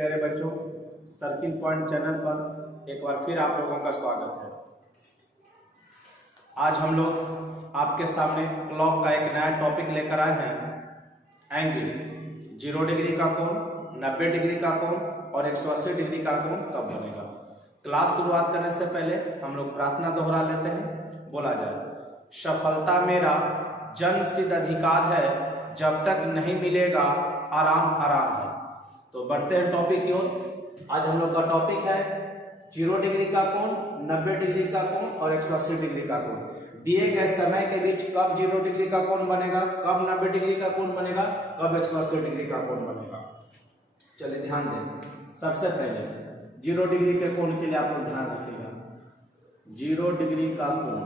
प्यारे बच्चों, circle point channel पर एक बार फिर आप लोगों का स्वागत है। आज हम लोग आपके सामने क्लॉक का एक नया टॉपिक लेकर आए हैं। एंगल 0 डिग्री का कोण, 90 डिग्री का कोण और 180 डिग्री का कोण कब बनेगा। क्लास शुरुआत करने से पहले हम लोग प्रार्थना दोहरा लेते हैं। बोला जाए, सफलता मेरा जन्मसिद्ध अधिकार है, जब तक नहीं मिलेगा आराम आराम है। तो बढ़ते हैं टॉपिक की ओर। आज हम लोग का टॉपिक है 0 डिग्री का कोण, 90 डिग्री का कोण और 180 डिग्री का कोण। दिए गए समय के बीच कब 0 डिग्री का कोण बनेगा, कब 90 डिग्री का कोण बनेगा, कब 180 डिग्री का कोण बनेगा। चलिए ध्यान दें। सबसे पहले 0 डिग्री के कोण के लिए आप लोग ध्यान रखिएगा। 0 डिग्री का कोण,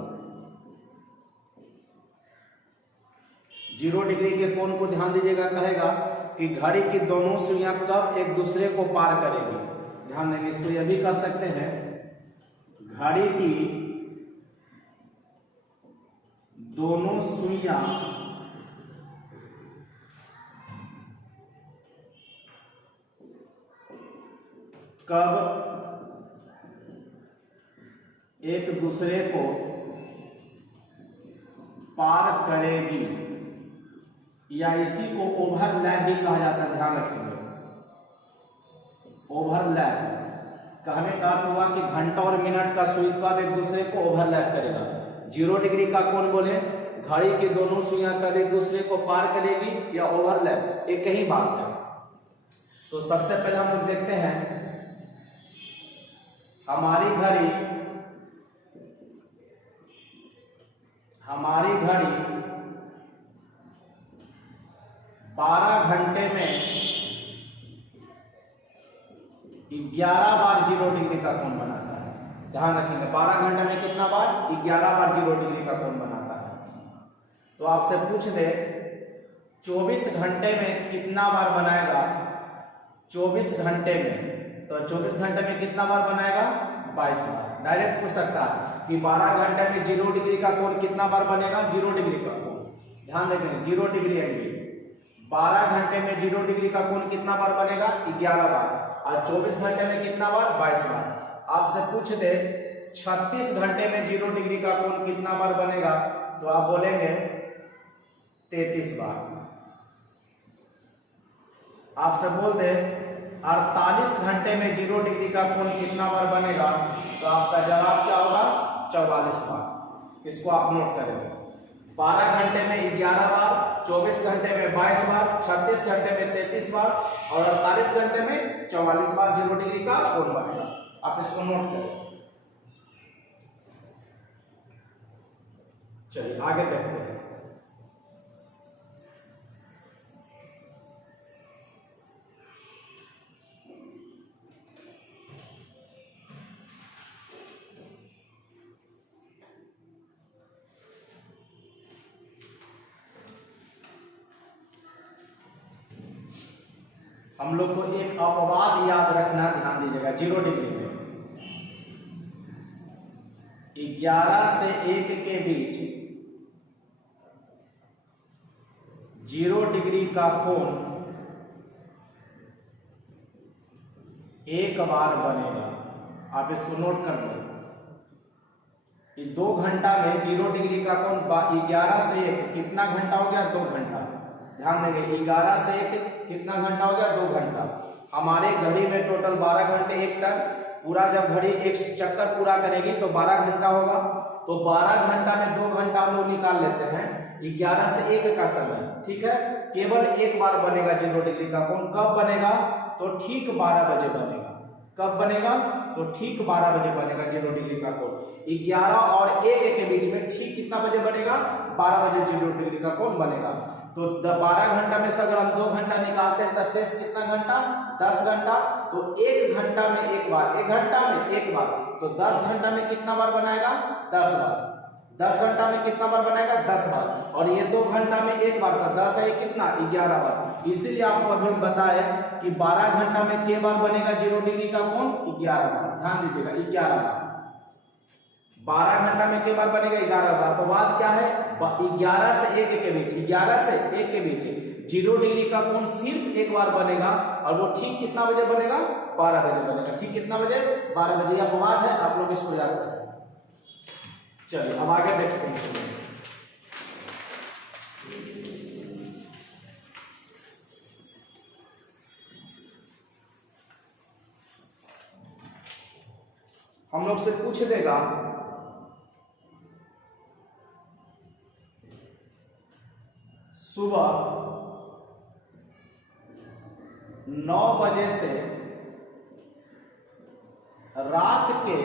0 डिग्री के कोण को ध्यान दीजिएगा। कहेगा कि घड़ी की दोनों सुइयां कब एक दूसरे को पार करेगी। ध्यान देंगे, इसको यह भी कह सकते हैं, घड़ी की दोनों सुइयां कब एक दूसरे को पार करेगी, या इसी को ओवरलैप भी कहा जाता है। ध्यान रखेंगे, ओवरलैप कहने का अर्थ हुआ कि घंटा और मिनट का सुई कब एक दूसरे को ओवरलैप करेगा। 0 डिग्री का कोण बोले घड़ी की दोनों सुइयां कब एक दूसरे को पार करेगी या ओवरलैप, एक ही बात है। तो सबसे पहले हम लोग देखते हैं, हमारी घड़ी 12 घंटे में 11 बार 0 डिग्री का कोण बनाता है। ध्यान रखिएगा, 12 घंटे में कितना बार, 11 बार 0 डिग्री का कोण बनाता है। तो आपसे पूछ दे 24 घंटे में कितना बार बनाएगा। 24 घंटे में, तो 24 घंटे में कितना बार बनाएगा, 22 बार। डायरेक्ट पूछ सकता है कि 12 घंटे में 0 डिग्री का कोण कितना बार बनेगा, 0 डिग्री का कोण। ध्यान रखें, 0 डिग्री एंगल 12 घंटे में 0 डिग्री का कोण कितना बार बनेगा, 11 बार। और 24 घंटे में कितना बार, 22 बार। आपसे पूछ दे 36 घंटे में 0 डिग्री का कोण कितना बार बनेगा, तो आप बोलेंगे 33 बार। आपसे बोल दे 48 घंटे में 0 डिग्री का कोण कितना बार बनेगा, तो आपका जवाब क्या होगा, 44 बार। इसको आप नोट करेंगे। 12 घंटे में 11 बार, 24 घंटे में 22 बार, 36 घंटे में 33 बार और 48 घंटे में 44 बार 0 डिग्री का कोण बनेगा। आप इसको नोट करें। चलिए आगे देखते हैं। हम लोग को एक अपवाद याद रखना, ध्यान दीजिएगा। 0 डिग्री में 11 से 1 के बीच 0 डिग्री का कोण एक बार बनेगा। आप इसको नोट कर लें। 2 घंटा में 0 डिग्री का कोण 11 से 1 कितना घंटा हो गया, 2 घंटा। ध्यान देंगे, 11 से 1 कितना घंटा हो गया, 2 घंटा। हमारे घड़ी में टोटल 12 घंटे, एक टर्न पूरा। जब घड़ी एक चक्कर पूरा करेगी तो 12 घंटा होगा। तो 12 घंटा में 2 घंटा हम लोग निकाल लेते हैं 11 से 1 का समय। ठीक है, केवल एक बार बनेगा 0 डिग्री का कोण। कब बनेगा, तो ठीक 12 बजे बनेगा। कब बनेगा, तो ठीक 12 बजे बनेगा 0 डिग्री का कोण। 11 और 1 के बीच में ठीक कितना बजे बनेगा, 12 बजे 0 डिग्री का कोण बनेगा। तो 12 घंटा में से अगर हम 2 घंटा निकालते हैं तो शेष कितना घंटा, 10 घंटा। तो 1 घंटा में एक बार, 1 घंटा में एक बार, तो 10 घंटा में कितना बार बनाएगा, 10 बार। 10 घंटा में कितना बार बनाएगा, 10 बार। और ये 2 घंटा में एक बार था, 10 है कितना, 11 बार। इसीलिए आपको अभी हम बताए कि 12 घंटा में के बार बनेगा 0 डिग्री का कोण, 11 बार। ध्यान दीजिएगा, 11 बार। 12 घंटा में के बार बनेगा, 11 बार। तो बात क्या है, 11 से 1 के बीच, 11 से 1 के बीच जीरो डिग्री का कोण सिर्फ एक बार बनेगा और वो ठीक कितना बजे बनेगा, 12 बजे बनेगा। ठीक कितना बजे, 12 बजे। यह अपवाद है, आप लोग इसको याद करें। चलिए अब आगे देखते हैं। हम लोग से पूछ देगा सुबह 9 बजे से रात के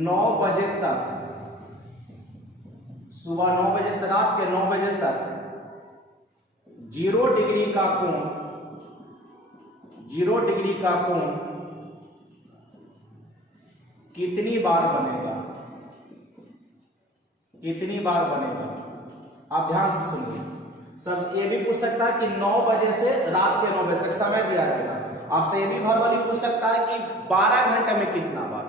9 बजे तक, सुबह 9 बजे से रात के 9 बजे तक जीरो डिग्री का कोण कितनी बार बनेगा, कितनी बार बनेगा। आप ध्यान से सुनिए। सब ये भी पूछ सकता है कि 9 बजे से रात के 9 बजे तक समय दिया रहेगा। आपसे ये भी भरवाली पूछ सकता है कि 12 घंटे में कितना बार,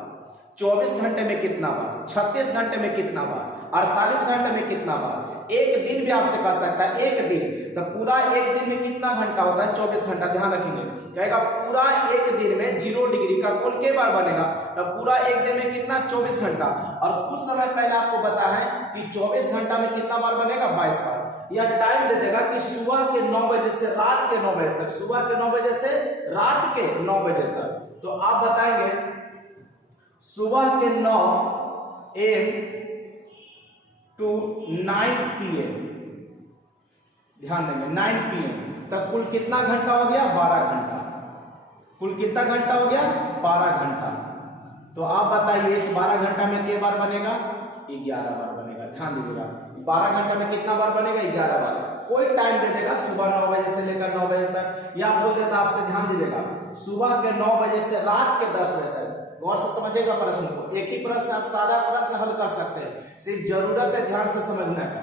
24 घंटे में कितना बार, 36 घंटे में कितना बार, 48 घंटे में कितना बार। एक दिन भी आपसे कह सकता है, एक दिन तो पूरा एक दिन में कितना घंटा होता है, 24 घंटा। ध्यान रखेंगे, कहेगा पूरा एक दिन में जीरो डिग्री का कोण के बार बनेगा, तो पूरा एक दिन में कितना, 24 घंटा। और कुछ समय पहले आपको बता है कि 24 घंटा में कितना बार बनेगा, 22 बार। यह टाइम दे देगा कि सुबह के 9 बजे से रात के 9 बजे तक, सुबह के 9 बजे से रात के 9 बजे तक। तो आप बताएंगे सुबह के 9 AM to 9 PM, ध्यान देंगे 9 PM तक कुल कितना घंटा हो गया, 12 घंटा। कुल कितना घंटा हो गया, 12 घंटा। तो आप बताइए इस 12 घंटा में कितने बार बनेगा, 11 बार बनेगा। ध्यान दीजिएगा, 12 घंटा में कितना बार बनेगा, 11 बार। कोई टाइम दे देगा सुबह 9 बजे से लेकर 9 बजे तक, या बोल देता आपसे, ध्यान दीजिएगा, सुबह के 9 बजे से रात के 10 बजे तक। गौर से समझिएगा प्रश्न को, एक ही प्रश्न से आप सारा प्रश्न हल कर सकते हैं, सिर्फ जरूरत है ध्यान से समझने का।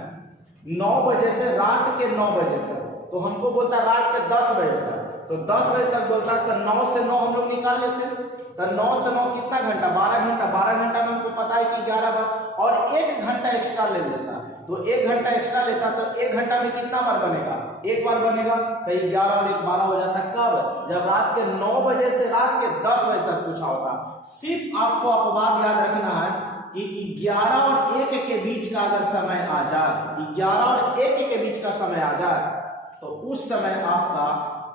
9 बजे से रात के 9 बजे तक, तो हमको बोलता रात के 10 बजे तक, तो 10 बजे तक बोलता है, तो 9 से 9 हम लोग निकाल लेते हैं। तो 9 से 9 कितना घंटा, 12 घंटा। 12 घंटा में हमको पता है कि 11 बार, और 1 घंटा एक्स्ट्रा ले लेता, तो 1 घंटा एक्स्ट्रा लेता, तो 1 घंटा में कितना बार बनेगा, 1 बार बनेगा। तो 11 और 1 12 हो जाता। कब, जब रात के 9 बजे से रात के 10 बजे तक पूछा होता। सिर्फ आपको अपवाद याद रखना है कि 11 और 1 के बीच का अगर समय आ जाए, 11 और 1 के बीच का समय आ जाए, तो उस समय आपका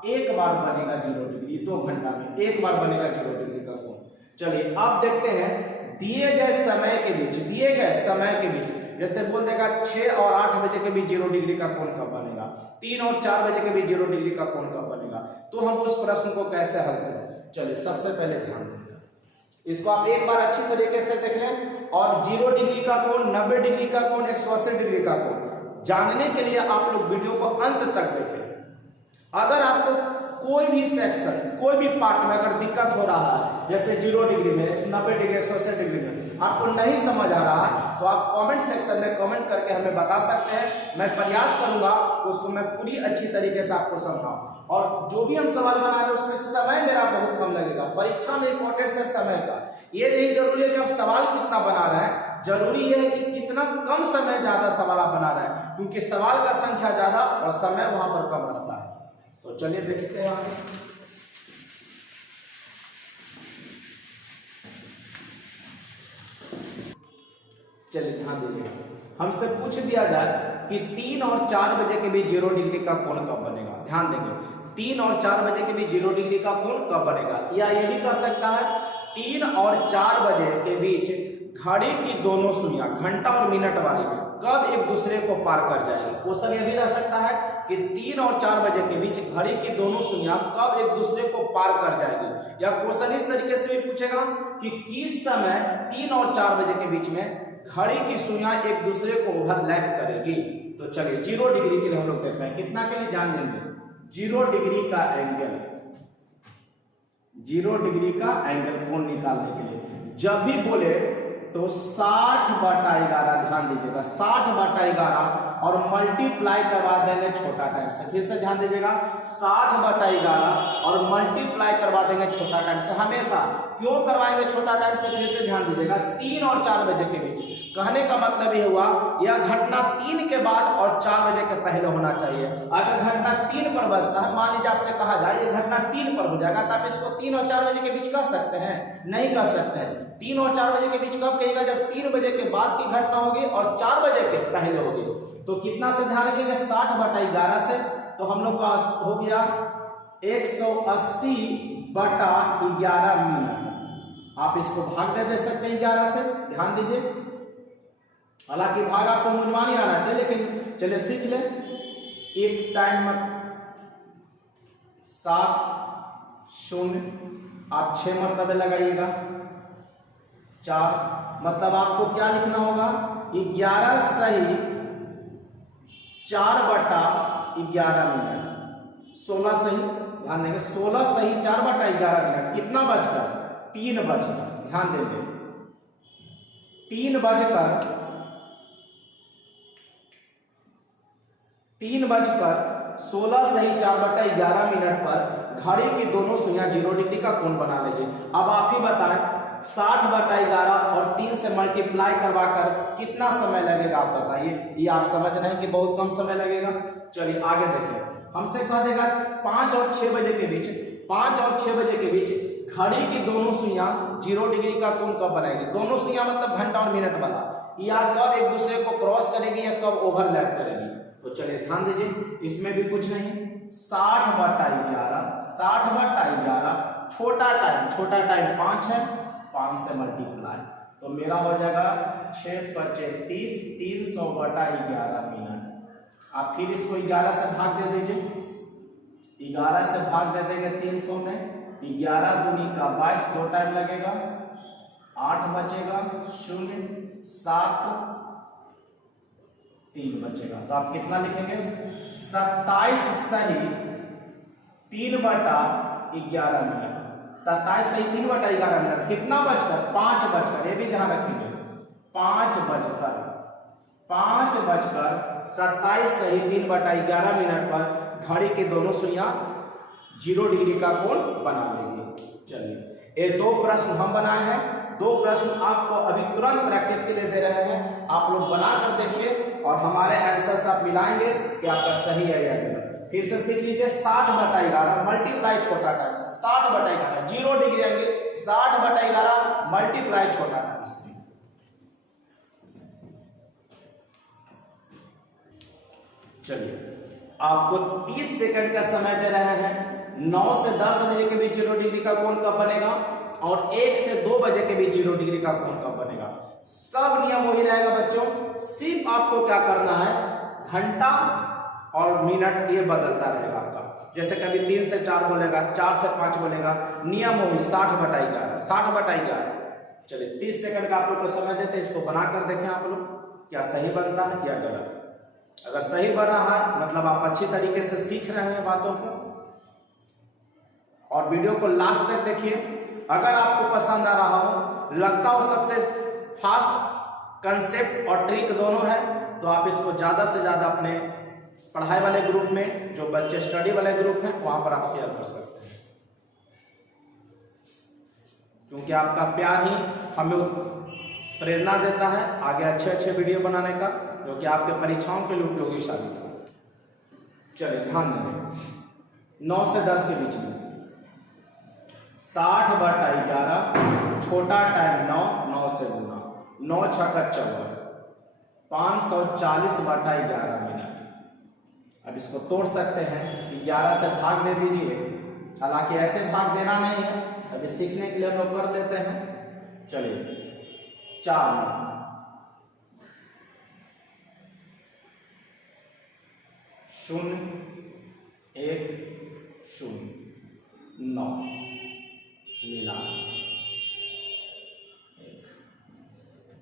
1 बार बनेगा जीरो डिग्री। 2 घंटा में 1 बार बनेगा जीरो डिग्री का कोण। चलिए अब देखते हैं दिए गए समय के बीच, दिए गए समय के बीच, जैसे बोल देगा 6 और 8 बजे के बीच जीरो डिग्री का कोण कब बनेगा, 3 और 4 बजे के बीच जीरो डिग्री का कोण कब बनेगा, तो हम उस प्रश्न को कैसे हल करें। चलिए सबसे पहले ध्यान दें, इसको आप एक बार अच्छी तरीके से देख लें। और 0 डिग्री का कोण, 90 डिग्री का कोण, 180 डिग्री का कोण जानने के लिए आप लोग वीडियो को अंत तक देखें। अगर आपको कोई भी सेक्शन, कोई भी पार्ट में अगर दिक्कत हो रहा है, जैसे 0 डिग्री में, 190 डिग्री, 180 डिग्री में आपको नहीं समझ आ रहा है, तो आप कमेंट सेक्शन में कमेंट करके हमें बता सकते हैं। मैं प्रयास करूंगा उसको मैं पूरी अच्छी तरीके से आपको समझाऊं। और जो भी हम सवाल बना रहे हैं उसमें समय मेरा बहुत कम लगेगा। परीक्षा में इंपॉर्टेंस है समय का। ये नहीं जरूरी है कि आप सवाल कितना बना रहे हैं, जरूरी है कि कितना कम समय ज्यादा सवाल आप बना रहे हैं, क्योंकि सवाल का संख्या ज्यादा और समय वहां पर कम रहता है। तो चलिए देखते हैं आगे। चलिए ध्यान दीजिए, हमसे पूछ दिया जाए कि 3 और 4 बजे के बीच 0 डिग्री का कोण कब बनेगा। ध्यान देंगे, 3 और 4 बजे के बीच 0 डिग्री का कोण कब बनेगा। या ये भी कह सकता है 3 और 4 बजे के बीच घड़ी की दोनों सुइयां, घंटा और मिनट वाली, कब एक दूसरे को पार कर जाएगी। क्वेश्चन ये भी रह सकता है कि 3 और 4 बजे के बीच घड़ी की दोनों सुइयां कब एक दूसरे को पार कर जाएगी। या क्वेश्चन इस तरीके से भी पूछेगा कि किस समय 3 और 4 बजे के बीच में घड़ी की सुइयां एक दूसरे को ओवरलैप करेगी। तो चलिए 0 डिग्री के लिए हम लोग देख रहे हैं, कितना के लिए जान लेंगे। 0 डिग्री का एंगल, 0 डिग्री का एंगल कोण निकालने के लिए जब भी बोले तो 60/11, ध्यान दीजिएगा 60/11 और मल्टीप्लाई करवा देंगे छोटा टाइम से। फिर से ध्यान दीजिएगा, 60/11 और मल्टीप्लाई करवा देंगे छोटा टाइम से। हमेशा क्यों करवाएंगे छोटा टाइम से? फिर से ध्यान दीजिएगा, 3 और 4 बजे के बीच। कहने का मतलब ये हुआ, यह घटना 3 के बाद और 4 बजे के पहले होना चाहिए। अगर घटना 3 पर बजता है, मान लीजिए आपसे कहा जाए ये घटना 3 पर हो जाएगा, तो आप इसको 3 और 4 बजे के बीच कर सकते हैं? नहीं कर सकते हैं। 3 और 4 बजे के बीच कब कहेगा? जब 3 बजे के बाद की घटना होगी और 4 बजे के पहले होगी। तो कितना से ध्यान रखिएगा? 60/11 से। तो हम लोग का हो गया 180/11 मिनट। आप इसको भाग दे सकते हैं 11 से, ध्यान दीजिए। हालांकि भाग आपको मुझमा नहीं आना चाहिए, लेकिन चलिए सीख ले। एक टाइम 7 0, आप 6 मरतबे लगाइएगा। 4 मतलब आपको क्या लिखना होगा? 11 सही 4/11 मिनट। 16 सही, ध्यान देंगे, 16 सही 4/11 मिनट। कितना बजकर? 3 बजकर, ध्यान देंगे, 3 बजकर 16 सही 4/11 मिनट पर घड़ी की दोनों सुइयां 0 डिग्री का कोण बना लीजिए। अब आप ही बताएं, 60/11 और 3 से मल्टीप्लाई करवाकर कितना समय लगेगा? आप बताइए। ये आप समझ रहे हैं कि बहुत कम समय लगेगा। चलिए आगे देखिए, हमसे कह देगा 5 और 6 बजे के बीच, 5 और 6 बजे के बीच घड़ी की दोनों सुइयां 0 डिग्री का कोण कब बनाएगी? दोनों सुइयां मतलब घंटा और मिनट वाला, या कब एक दूसरे को क्रॉस करेगी या कब ओवरलैप करेगी? तो चलिए ध्यान दीजिए, इसमें भी कुछ नहीं, 60/11 छोटा टाइम 5 है, 5 से मल्टीप्लाई, तो मेरा हो जाएगा 6×5 = 300/11 मिनट। आप फिर इसको 11 से भाग दे दीजिए। 11 से भाग दे देंगे 300 में, 11 दूनी का 22, 2 टाइम लगेगा, 8 बचेगा, 0 7 3 बचेगा। तो आप कितना लिखेंगे? 27 सही 3/11 मिनट। 27 सही 3/11 मिनट। कितना बजकर? 5 बजकर, ये भी ध्यान रखेंगे, 5 बजकर 27 सही 3/11 मिनट पर घड़ी की दोनों सुइयां 0 डिग्री का कोण बना लेंगे। चलिए, ये 2 प्रश्न हम बनाए हैं, 2 प्रश्न आपको अभी तुरंत प्रैक्टिस के लिए दे रहे हैं। आप लोग बनाकर देखिए और हमारे आंसर्स आप मिलाएंगे कि आपका सही है या गलत। फिर से सीख लीजिए, 60/11 मल्टीप्लाई छोटा टाइम से, 60/11 0 डिग्री आएंगे, 60/11 मल्टीप्लाई छोटा टाइम से। चलिए, आपको 30 सेकंड का समय दे रहे हैं। 9 से 10 बजे के बीच 0 डिग्री का कोण कब बनेगा और 1 से 2 बजे के बीच 0 डिग्री का कोण कब बनेगा? सब नियम वही रहेगा बच्चों, सिर्फ आपको क्या करना है, घंटा और मिनट ये बदलता रहेगा आपका। जैसे कभी 3 से 4 बोलेगा, 4 से 5 बोलेगा, नियम वही 60/11। चलिए 30 सेकंड का आप लोग को समय देते हैं, इसको बनाकर देखें आप लोग क्या सही बनता है या गलत। अगर सही बन रहा है मतलब आप अच्छी तरीके से सीख रहे हैं बातों को, और वीडियो को लास्ट तक देखिए। अगर आपको पसंद आ रहा हो, लगता हो सबसे फास्ट कंसेप्ट और ट्रिक दोनों है, तो आप इसको ज्यादा से ज्यादा अपने पढ़ाई वाले ग्रुप में, जो बच्चे स्टडी वाले ग्रुप हैं, वहां पर आप शेयर कर सकते हैं, क्योंकि आपका प्यार ही हमें प्रेरणा देता है आगे अच्छे वीडियो बनाने का, जो कि आपके परीक्षाओं के लिए उपयोगी साबित हो। चलिए ध्यान देंगे, 9 से 10 के बीच में 60/11 छोटा टाइम 9 से गुना, 9 × 14 540/11 मिनट। अब इसको तोड़ सकते हैं, 11 से भाग दे दीजिए। हालांकि ऐसे भाग देना नहीं है, अभी सीखने के लिए हम लोग कर लेते हैं। चलिए 4 0 1 0 9 मिला।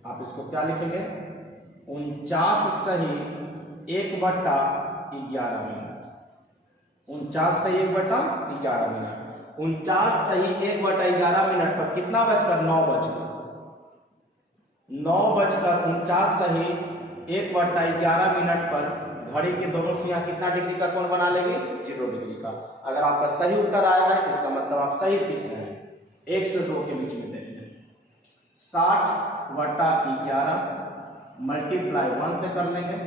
आप इसको क्या लिखेंगे? 49 सही 1/11 मिनट। 49 सही 1/11 मिनट। 49 सही 1/11 मिनट पर कितना बजकर? 9 बजकर 49 सही 1/11 मिनट पर घड़ी के दोनों सुइयां कितना डिग्री का कोण बना लेंगे? 0 डिग्री का। अगर आपका सही उत्तर आया है इसका मतलब आप सही सीख रहे हैं। 1 से 2 के बीच में देखते हैं। 60/11 मल्टीप्लाई 1 से कर लेंगे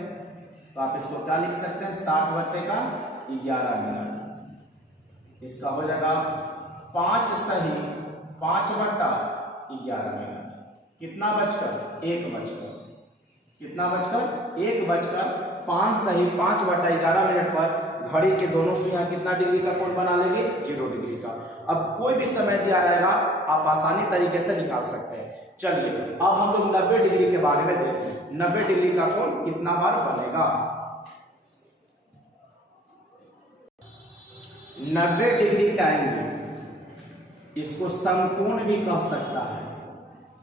तो आप इसको क्या लिख सकते हैं? 60/11 मिनट। इसका हो जाएगा 5 सही 5/11 मिनट। कितना बचकर? 1 बचकर। कितना बचकर? 1 बचकर 5 सही 5/11 मिनट पर घड़ी के दोनों सुइयां कितना डिग्री का कोण बना लेंगे? 0 डिग्री का। अब कोई भी समय दिया रहेगा आप आसानी तरीके से निकाल सकते हैं। चलिए अब हम लोग 90 डिग्री के बारे में देखते हैं। 90 डिग्री का कोण कितना बार बनेगा? 90 डिग्री का एंगल, इसको समकोण भी कह सकता है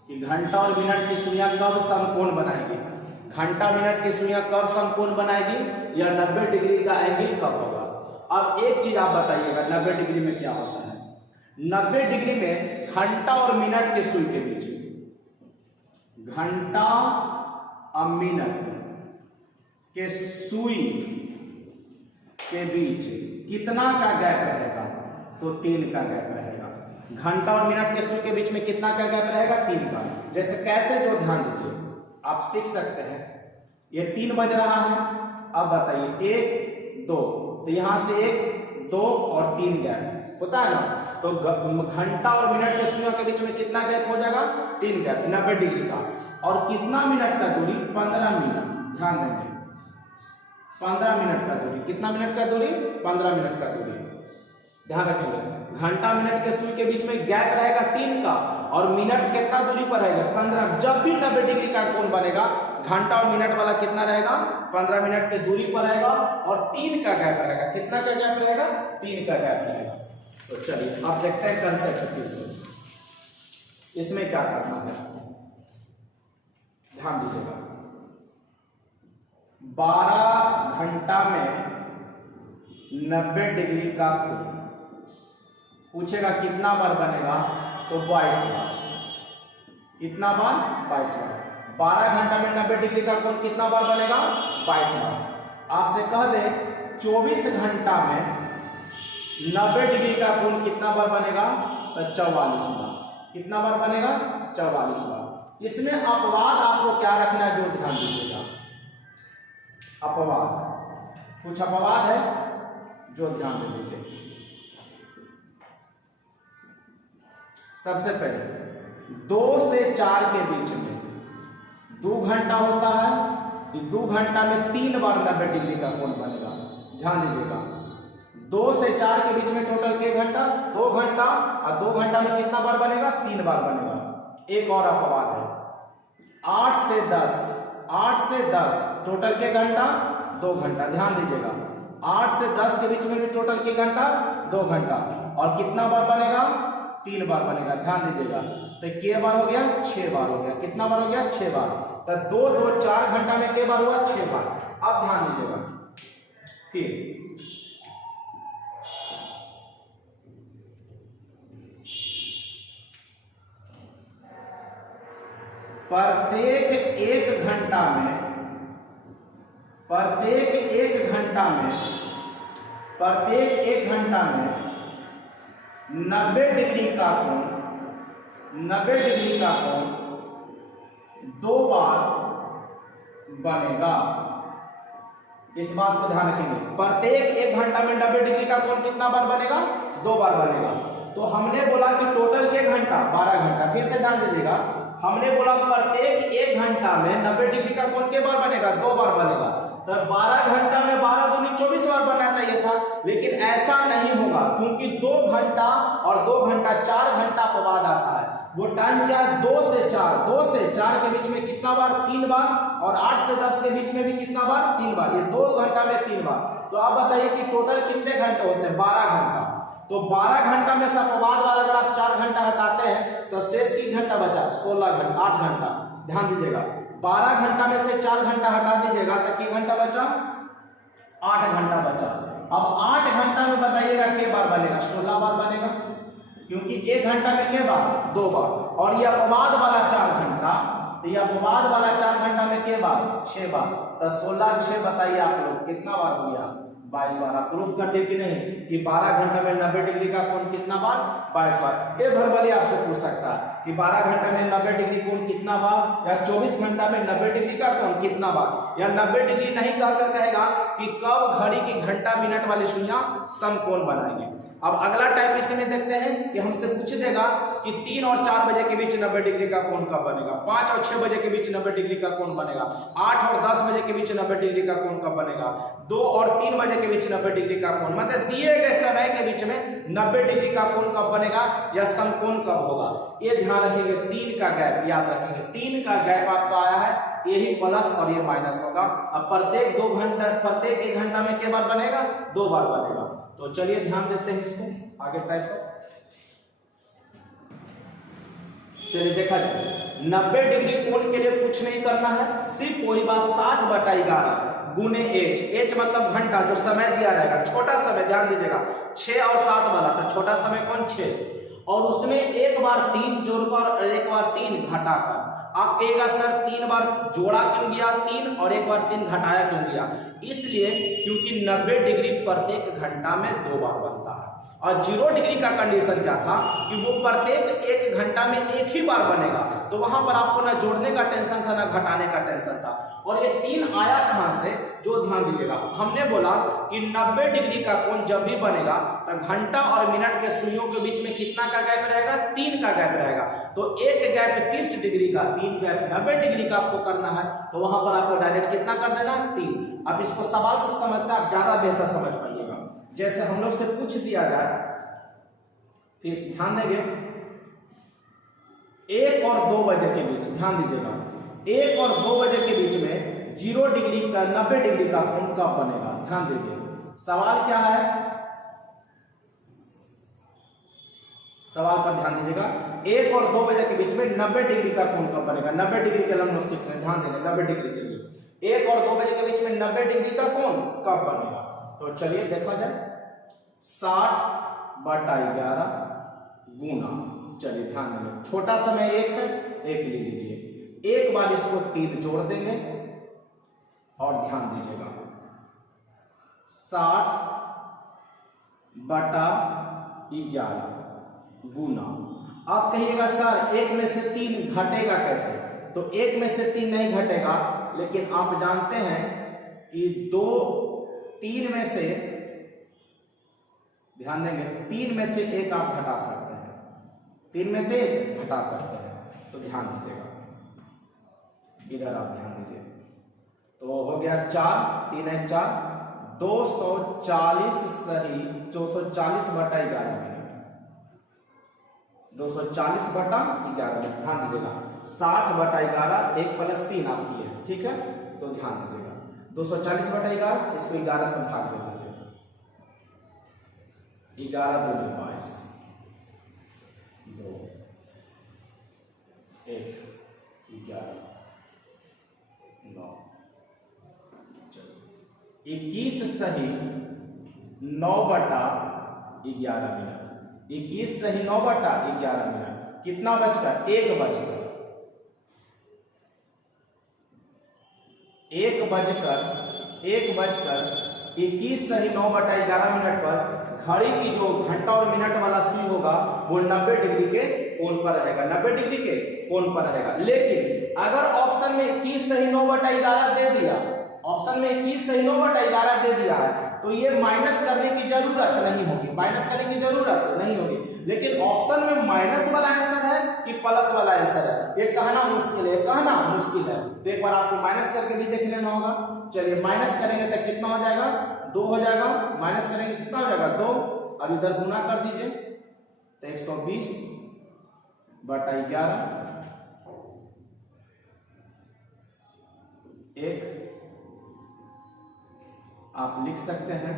कि घंटा और मिनट की सुइयां कब समकोण बनाएगी। घंटा मिनट की सुइयां कब समकोण बनाएगी या 90 डिग्री का एंगल कब होगा। अब एक चीज आप बताइएगा 90 डिग्री में क्या होता है। 90 डिग्री में घंटा और मिनट के सुई के बीच, घंटा और मिनट के सुई के बीच कितना का गैप रहेगा? तो 3 का गैप रहेगा। घंटा और मिनट के सुई के बीच में कितना का गैप रहेगा? 3 का। जैसे कैसे? जो ध्यान दीजिए आप सीख सकते हैं। ये 3 बज रहा है, अब बताइए 1 2, तो यहां से 1 2 और 3 गैप होता है ना। तो घंटा और मिनट के सुइयों के बीच में कितना गैप हो जाएगा? 3 गैप 90 डिग्री का। और कितना मिनट का दूरी? 15 मिनट। ध्यान देंगे 15 मिनट का दूरी। कितना मिनट का दूरी? 15 मिनट का दूरी। ध्यान रखेंगे घंटा मिनट के सुई के बीच में गैप रहेगा 3 का और मिनट कितना दूरी पर रहेगा? 15। जब भी 90 डिग्री का कोण बनेगा घंटा और मिनट वाला कितना रहेगा? 15 मिनट की दूरी पर रहेगा और 3 का गैप रहेगा। कितना का गैप रहेगा? 3 का गैप रहेगा। तो चलिए अब देखते हैं कंसेप्ट फिर से। इसमें क्या करना है ध्यान दीजिएगा। 12 घंटा में 90 डिग्री का कोण पूछेगा कितना बार बनेगा? तो 22 बार। कितना बार? 22 बार। 12 घंटा में 90 डिग्री का कोण कितना बार बनेगा? 22 बार। आपसे कह दे 24 घंटा में 90 डिग्री का कोण कितना बार बनेगा? तो 44 बार। कितना बार बनेगा? 44 बार। इसमें अपवाद आपको क्या रखना है? जो ध्यान दीजिएगा अपवाद, कुछ अपवाद है जो ध्यान दे दीजिए। सबसे पहले 2 से 4 के बीच में 2 घंटा होता है। 2 घंटा में 3 बार 90 डिग्री का कोण बनेगा। ध्यान दीजिएगा 2 से 4 के बीच में टोटल के घंटा? 2 घंटा। और 2 घंटा में कितना बार बनेगा? 3 बार बनेगा। एक और अपवाद है 8 से 10 टोटल के घंटा? 2 घंटा। ध्यान दीजिएगा 8 से 10 के बीच में भी टोटल के घंटा? 2 घंटा। और कितना बार बनेगा? 3 बार बनेगा। ध्यान दीजिएगा तो के बार हो गया? 6 बार हो गया। कितना बार हो गया? 6 बार। तो 2 2 4 घंटा में के बार हुआ? 6 बार। अब ध्यान दीजिएगा फिर प्रत्येक 1 घंटा में 90 डिग्री का कोण 2 बार बनेगा। इस बात को ध्यान रखेंगे प्रत्येक 1 घंटा में 90 डिग्री का कोण कितना बार बनेगा? 2 बार बनेगा। तो हमने बोला कि टोटल के घंटा 12 घंटा। फिर से ध्यान दीजिएगा हमने बोला प्रत्येक 1 घंटा में 90 डिग्री का कोण के बार बनेगा? 2 बार बनेगा। तो 12 घंटा में 12 दूनी 24 बार बनना चाहिए था, लेकिन ऐसा नहीं होगा क्योंकि 2 घंटा और 2 घंटा 4 घंटा के बाद आता है। वो टाइम क्या है? 2 से 4 के बीच में कितना बार? 3 बार। और 8 से 10 के बीच में भी कितना बार? 3 बार। ये 2 घंटा में 3 बार। तो आप बताइए कि टोटल कितने घंटे होते हैं? 12 घंटा। तो 12 घंटा में से अपवाद वाला अगर आप 4 घंटा हटाते हैं तो शेष कितना घंटा बचा? 16 घंटा 8 घंटा। ध्यान दीजिएगा 12 घंटा में से 4 घंटा हटा दीजिएगा तो कितना घंटा बचा? 8 घंटा बचा। अब 8 घंटा में बताइएगा के बार बनेगा? 16 बार बनेगा क्योंकि 1 घंटा में के बार? 2 बार। और ये अपवाद वाला 4 घंटा तो ये अपवाद वाला 4 घंटा में के बार 6 बार, तो 16 6 बताइए आप लोग कितना बार हो गया 22 बार। आप प्रूफ कर दिए कि नहीं कि 12 घंटे में 90 डिग्री का कोण कितना बार 22 बार। ये भरभरी आपसे पूछ सकता है कि 12 घंटे में 90 डिग्री कोण कितना बार, या 24 घंटा में 90 डिग्री का कोण कितना बार, या 90 डिग्री नहीं कहकर कहेगा कि कब घड़ी की घंटा मिनट वाली सुइयां समकोण बनाएंगे। अब अगला टाइप इसमें देखते हैं कि हमसे पूछ देगा कि 3 और 4 बजे के बीच 90 डिग्री का कोण कब बनेगा, 5 और 6 बजे के बीच 90 डिग्री का कोण बनेगा, 8 और 10 बजे के बीच 90 डिग्री का कोण कब बनेगा, 2 और 3 बजे के बीच 90 डिग्री का कोण, मतलब दिए गए समय के बीच में 90 डिग्री का कोण कब बनेगा या समकोण कब होगा। ये ध्यान रखेंगे, 3 का गैप याद रखेंगे, 3 का गैप आपका आया है, यही प्लस और ये माइनस होगा। अब प्रत्येक 2 घंटा प्रत्येक 1 घंटा में कितनी बार बनेगा 2 बार बनेगा। तो चलिए ध्यान देते हैं इसको आगे टाइप कर। चलिए देखा जाए 90 डिग्री कोण के लिए कुछ नहीं करना है, सिर्फ वही बात 60/11 गुने h मतलब घंटा जो समय दिया रहेगा, छोटा समय ध्यान दीजिएगा 6 और 7 वाला था, छोटा समय कौन 6, और उसमें एक बार 3 जोड़कर और एक बार 3 घटाकर। आप कहेगा सर 3 बार जोड़ा क्यों गया 3 और एक बार 3 घटाया क्यों गया, इसलिए क्योंकि 90 डिग्री प्रत्येक घंटा में 2 बार बनता है। और 0 डिग्री का कंडीशन क्या था कि वो प्रत्येक 1 घंटा में 1 ही बार बनेगा, तो वहां पर आपको ना जोड़ने का टेंशन था ना घटाने का टेंशन था। और ये 3 आया कहां से, जो ध्यान दीजिएगा हमने बोला कि 90 डिग्री का कोण जब भी बनेगा तो घंटा और मिनट के सुइयों के बीच में कितना का गैप रहेगा 3 का गैप रहेगा। तो एक गैप 30 डिग्री का, 3 गैप 90 डिग्री का आपको करना है, तो वहां पर आपको डायरेक्ट कितना कर देना 3। अब इसको सवाल से समझना आप ज्यादा बेहतर समझ पाइएगा। जैसे हम लोग से पूछ दिया जाए, फिर ध्यान देंगे 1 और 2 बजे के बीच, ध्यान दीजिएगा 1 और 2 बजे के बीच में 0 डिग्री का 90 डिग्री का कोण कब बनेगा। ध्यान दीजिए सवाल क्या है, सवाल पर ध्यान दीजिएगा 1 और 2 बजे के बीच में 90 डिग्री का कोण कब बनेगा। 90 डिग्री के लिए हम लोग सीखते हैं, ध्यान देंगे 90 डिग्री के लिए 1 और 2 बजे के बीच में 90 डिग्री का कोण कब बनेगा। तो चलिए देखा जाए 60/11 गुना, चलिए ध्यान देंगे छोटा समय 1 है, 1 ले लीजिए, एक बार इसको 3 जोड़ देंगे और ध्यान दीजिएगा 60/11 गुना। आप कहिएगा सर 1 में से 3 घटेगा कैसे, तो 1 में से 3 नहीं घटेगा, लेकिन आप जानते हैं कि 3 में से, ध्यान देंगे 3 में से 1 आप घटा सकते हैं, 3 में से 1 घटा सकते हैं। तो ध्यान दीजिएगा इधर आप ध्यान दीजिए, तो हो गया 4 3 है 4 240 सही 240/11 मिनट, 240/11 ध्यान दीजिएगा 60/11 1 + 3 आप किए, ठीक है। तो ध्यान दीजिएगा 240/11 इसको 11 से भाग दे दीजिए, 11 2 22 2 1 11 9 21 सही 9/11 मिनट, 21 सही 9/11 मिनट, कितना बचकर 1 बजकर 21 सही 9/11 मिनट पर घड़ी की जो घंटा और मिनट वाला सुई होगा वो 90 डिग्री के कोण पर रहेगा, 90 डिग्री के कोण पर रहेगा। लेकिन अगर ऑप्शन में 21 सही 9/11 दे दिया, ऑप्शन में 21 सही 9/11 दे दिया है, तो ये माइनस करने की जरूरत नहीं होगी, माइनस करने की जरूरत नहीं होगी। लेकिन ऑप्शन में माइनस वाला आंसर है कि प्लस वाला आंसर है, ये कहना मुश्किल है, कहना मुश्किल है। तो एक बार आपको माइनस करके भी देख लेना होगा। चलिए माइनस करेंगे तो कितना हो जाएगा 2 हो जाएगा, माइनस करेंगे कितना हो जाएगा 2, अब इधर गुना कर दीजिए तो 120/11 1 आप लिख सकते हैं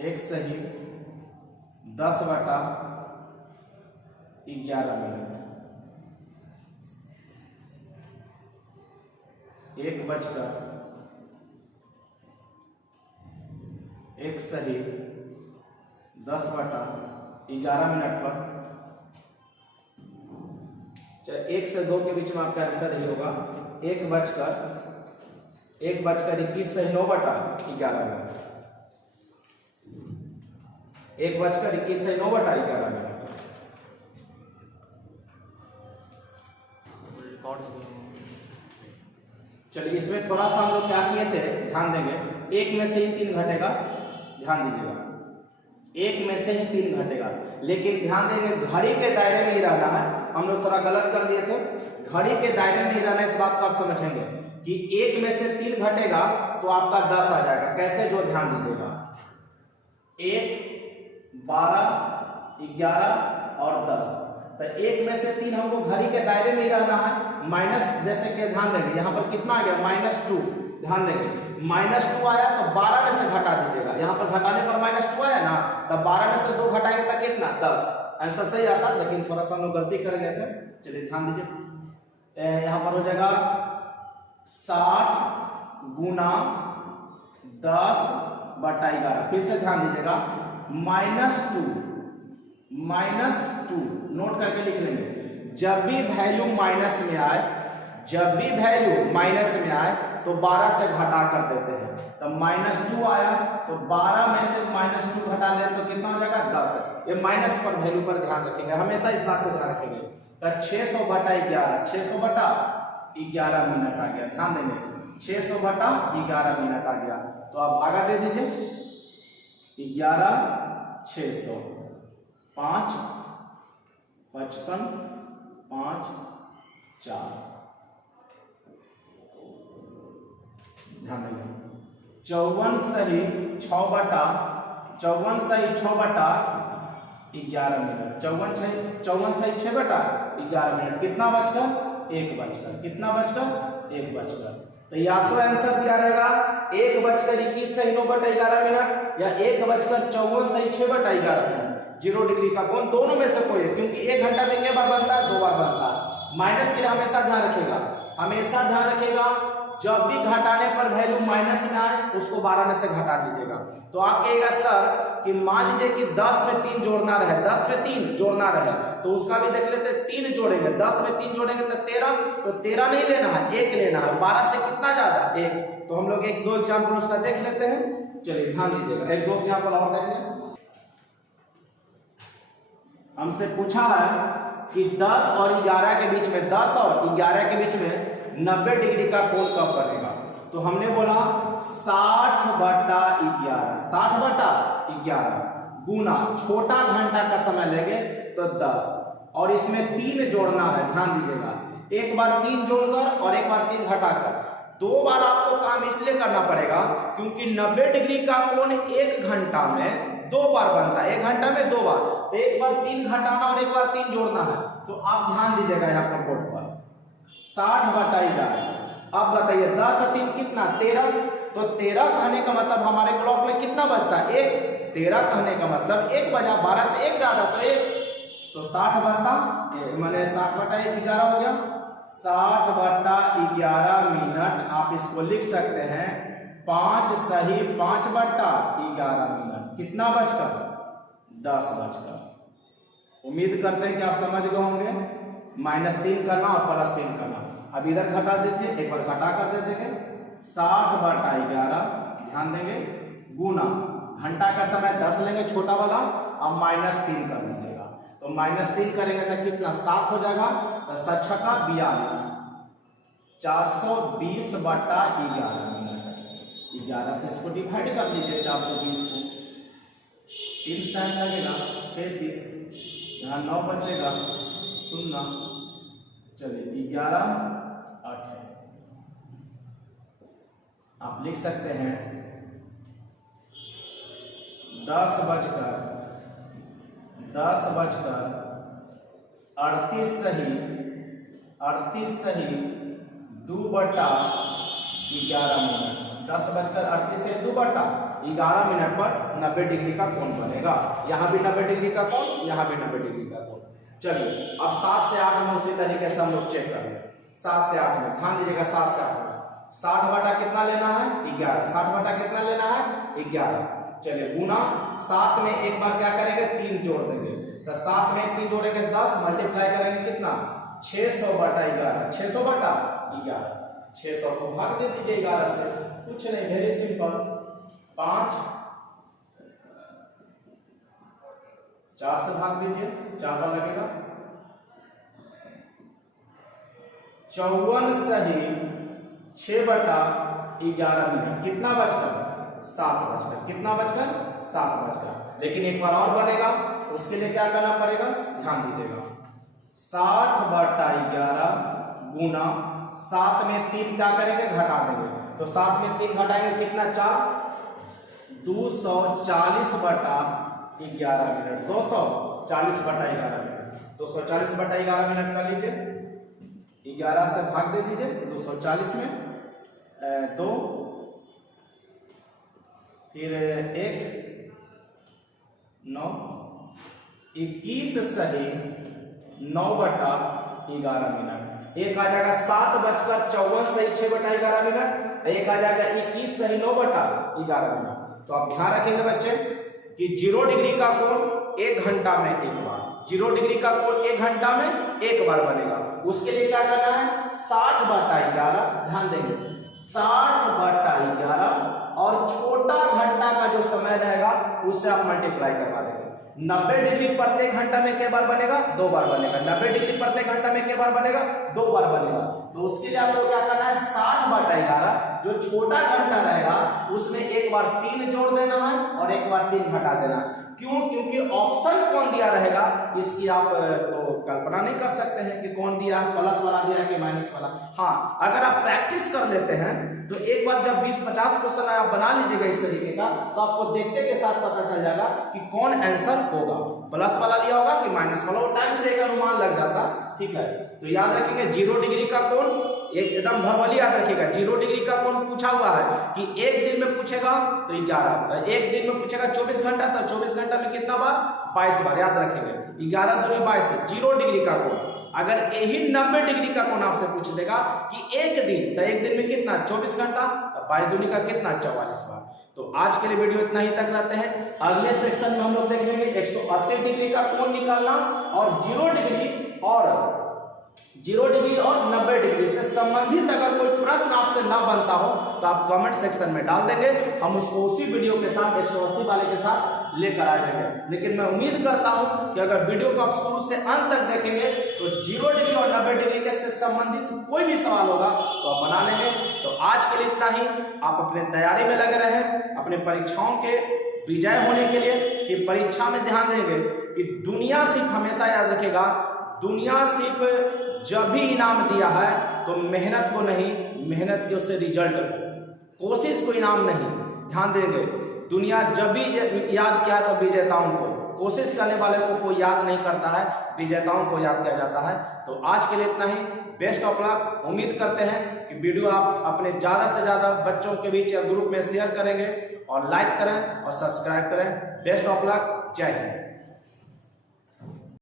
1 सही 10/11 मिनट, 1 बजकर 1 सही 10/11 मिनट पर चाहे 1 से 2 के बीच में आपका आंसर यही होगा 1:21 से 9/11 मिनट। 1:21 से 9/11 मिनट। चलिए इसमें थोड़ा सा हम लोग क्या किए थे, ध्यान देंगे। 1 में से ही 3 घटेगा, ध्यान दीजिएगा, 1 में से ही 3 घटेगा, लेकिन ध्यान देंगे घड़ी के दायरे में ही रहना है। हम लोग थोड़ा गलत कर दिए थे, घड़ी के दायरे में ही रहना, इस बात को आप समझेंगे कि 1 में से 3 घटेगा तो आपका 10 आ जाएगा। कैसे, जो ध्यान दीजिएगा, 1, 12, 11 और 10। तो 1 में से 3 हमको घड़ी के दायरे में ही रहना है। माइनस, जैसे कि ध्यान देंगे यहाँ पर कितना आ गया, -2, ध्यान देंगे -2 आया तो 12 में से घटा दीजिएगा। यहाँ पर घटाने पर -2 आया ना, तब 12 में से 2 घटाएंगे तो कितना, 10। आंसर सही आता, लेकिन थोड़ा सा हम लोग गलती कर गए थे। चलिए ध्यान दीजिए, यहाँ पर हो जाएगा 60 गुना 10/11। फिर से ध्यान दीजिएगा, -2 नोट करके लिख लेंगे। जब भी वैल्यू माइनस में आए, तो 12 से घटा कर देते हैं। तो -2 आया तो 12 में से -2 घटा ले तो कितना हो जाएगा, 10। ये माइनस पर वैल्यू पर ध्यान रखेंगे, हमेशा इस बात को ध्यान रखेंगे। तो 600/11, 600/11 मिनट आ गया। ध्यान देंगे 600/11 मिनट आ गया। तो आप भागा दे दीजिए, 11 600, 5 55 5 4। ध्यान देंगे 54 सही 6/11 मिनट। 54 सही 6/11 मिनट। कितना बचकर, 1 बचकर। कितना बचकर, 1 बचकर। तो या तो आंसर दिया रहेगा 1:21 सही 9/11 मिनट, या 1:54 सही 6/11 मिनट। 0 डिग्री का कोण दोनों में से कोई है, क्योंकि 1 घंटा में कितनी बार बनता है, 2 बार बनता है। माइनस के लिए हमेशा ध्यान रखेगा, जब भी घटाने पर वैल्यू माइनस में आए उसको 12 में से घटा दीजिएगा। तो आप कहेगा सर कि मान लीजिए कि 10 में 3 जोड़ना रहे, 10 में 3 जोड़ना रहे, तो उसका भी देख लेते हैं। 3 जोड़ेंगे, 10 में 3 जोड़ेंगे तो 13, तो 13 नहीं लेना है, 1 लेना है। 12 से कितना ज्यादा, 1। तो हम लोग 1-2 एग्जाम्पल उसका देख लेते हैं। चलिए ध्यान दीजिएगा, 1-2 एग्जाम्पल और देखेंगे। हमसे पूछा है कि 10 और 11 के बीच में, 10 और 11 के बीच में 90 डिग्री का कोण कब बनेगा। तो हमने बोला 60/11 गुना छोटा घंटा का समय लेंगे तो 10, और इसमें 3 जोड़ना है। ध्यान दीजिएगा, एक बार 3 जोड़कर और एक बार 3 घटाकर। 2 बार आपको काम इसलिए करना पड़ेगा क्योंकि 90 डिग्री का कोण 1 घंटा में 2 बार बनता है। 1 घंटा में 2 बार, तो एक बार 3 घटाना और एक बार 3 जोड़ना है। तो आप ध्यान दीजिएगा यहाँ पर बोर्ड पर 60/11। अब बताइए 10 से 3 कितना, 13। तो 13 कहने का मतलब हमारे क्लॉक में कितना बजता है, 1। 13 कहने का मतलब 1 बजा, 12 से 1 ज्यादा तो 1। तो 60/11 हो गया। 60/11 मिनट आप इसको लिख सकते हैं 5 सही 5/11 मिनट। कितना बचकर, 10 बचकर। उम्मीद करते हैं कि आप समझ गए होंगे। -3 करना और +3 करना। अब इधर घटा दीजिए, एक बार घटा कर दे देंगे। 60/11 ध्यान देंगे गुना घंटा का समय 10 लेंगे छोटा वाला, अब -3 कर दीजिएगा। तो -3 करेंगे तो कितना, 7 हो जाएगा। तो 7 × 42, 420/11 मिनट। 11 से इसको डिवाइड कर दीजिए, 420 को। 3 टाइम लगेगा 33, यहाँ 9 बचेगा 0। चलिए 11 8 आप लिख सकते हैं 10 बजकर 38 सही 2/11 मिनट। 10 बजकर 38 से 2/11 मिनट पर 90 डिग्री का कोण बनेगा। यहाँ भी 90 डिग्री का कोण, यहाँ भी 90 डिग्री का कोण। चलिए अब 7 से 8 में उसी तरीके से हम लोग चेक कर लें। 7 से 8 में ध्यान दीजिएगा, 7 से 8 में 60 कितना लेना है, 11। 60 कितना लेना है, 11। चलिए गुना 7 में एक बार क्या करेंगे, 3 जोड़ देंगे। तो 7 में 3 जोड़ेंगे 10, मल्टीप्लाई करेंगे कितना 600 बटा 11, 600 बटा 11, 600 को भाग दे दीजिए 11 से, कुछ नहीं, वेरी सिंपल, 5 4 से भाग दीजिए, 4 बार लगेगा, 54 सही 6 बटा 11 मिनट, कितना बचकर 7 बचकर, कितना बचकर 7 बचकर। लेकिन एक बार और बनेगा, उसके लिए क्या करना पड़ेगा, ध्यान दीजिएगा, 60 बटा 11 गुना 7 में 3 क्या करेंगे, घटा देंगे, तो 7 में 3 घटाएंगे कितना, 4, 240 बटा 11 मिनट, 240 बटा 11 मिनट, 240 बटा 11 मिनट कर लीजिए, 11 से भाग दे दीजिए, 240 में 2 फिर 1 9, 21 सही 9 बटा 11 मिनट, एक आ जाएगा 7 बजकर 54 सही 6 बटा 11 मिनट, एक आ जाएगा 21 सही 9 बटा 11 मिनट। तो आप ध्यान रखेंगे बच्चे कि 0 डिग्री का कोण 1 घंटा में एक बार, 0 डिग्री का कोण 1 घंटा में एक बार बनेगा, उसके लिए क्या करना है, 60 बटा 11, ध्यान देंगे 60 बटा 11 और छोटा घंटा का जो समय रहेगा उससे आप मल्टीप्लाई करवा देंगे। 90 डिग्री प्रत्येक घंटा में कितने बार बनेगा, 2 बार बनेगा, 90 डिग्री प्रत्येक घंटा में कितने बार बनेगा, 2 बार बनेगा। तो उसके लिए आपको क्या करना है, 60 बटा 11 जो छोटा घंटा रहेगा उसमें एक बार 3 जोड़ देना है और एक बार 3 घटा देना। क्यों, क्योंकि ऑप्शन कौन दिया रहेगा इसकी आप तो कल्पना नहीं कर सकते हैं कि कौन दिया, प्लस वाला दिया है कि माइनस वाला। हाँ, अगर आप प्रैक्टिस कर लेते हैं तो एक बार जब 20-50 क्वेश्चन आप बना लीजिएगा इस तरीके का, तो आपको देखते के साथ पता चल जाएगा कि कौन आंसर होगा, प्लस वाला लिया होगा कि माइनस वाला, वो टाइम से एक अनुमान लग जाता। ठीक है, तो याद रखेंगे 0 डिग्री का कोण एकदम भरवली याद रखिएगा, 0 डिग्री का कोण पूछा हुआ है कि एक दिन में पूछेगा तो 11, एक दिन में पूछेगा 24 घंटा, तो 24 घंटा में कितना बार, 22 बार, याद रखेंगे 11 दूनी 22, 0 डिग्री का कोण। अगर यही 90 डिग्री का कोण आपसे पूछ देगा कि एक दिन, तो एक दिन में कितना, 24 घंटा, तो 22 दूनी का कितना, 44 बार। तो आज के लिए वीडियो इतना ही तक रहते हैं। अगले सेक्शन में हम लोग देख लेंगे 180 डिग्री का कोण निकालना और 0 डिग्री और 90 डिग्री से संबंधित अगर कोई प्रश्न आपसे ना बनता हो तो आप कमेंट सेक्शन में डाल देंगे, हम उसको उसी वीडियो के साथ 180 वाले के साथ लेकर आ जाएंगे। लेकिन मैं उम्मीद करता हूं कि अगर वीडियो को आप शुरू से अंत तक देखेंगे तो 0 डिग्री और 90 डिग्री के से संबंधित कोई भी सवाल होगा तो आप बना लेंगे। तो आज के लिए इतना ही, आप अपने तैयारी में लगे रहे, अपने परीक्षाओं के विजय होने के लिए। कि परीक्षा में ध्यान देंगे कि दुनिया सिर्फ, हमेशा याद रखेगा, दुनिया सिर्फ जब भी इनाम दिया है तो मेहनत को नहीं, मेहनत के उससे रिजल्ट को, कोशिश को इनाम नहीं। ध्यान देंगे, दुनिया जब भी याद किया तो विजेताओं को, कोशिश करने वाले को कोई याद नहीं करता है, विजेताओं को याद किया जाता है। तो आज के लिए इतना ही, बेस्ट ऑफ लक। उम्मीद करते हैं कि वीडियो आप अपने ज़्यादा से ज़्यादा बच्चों के बीच या ग्रुप में शेयर करेंगे और लाइक करें और सब्सक्राइब करें। बेस्ट ऑफ लक, जय हिंद।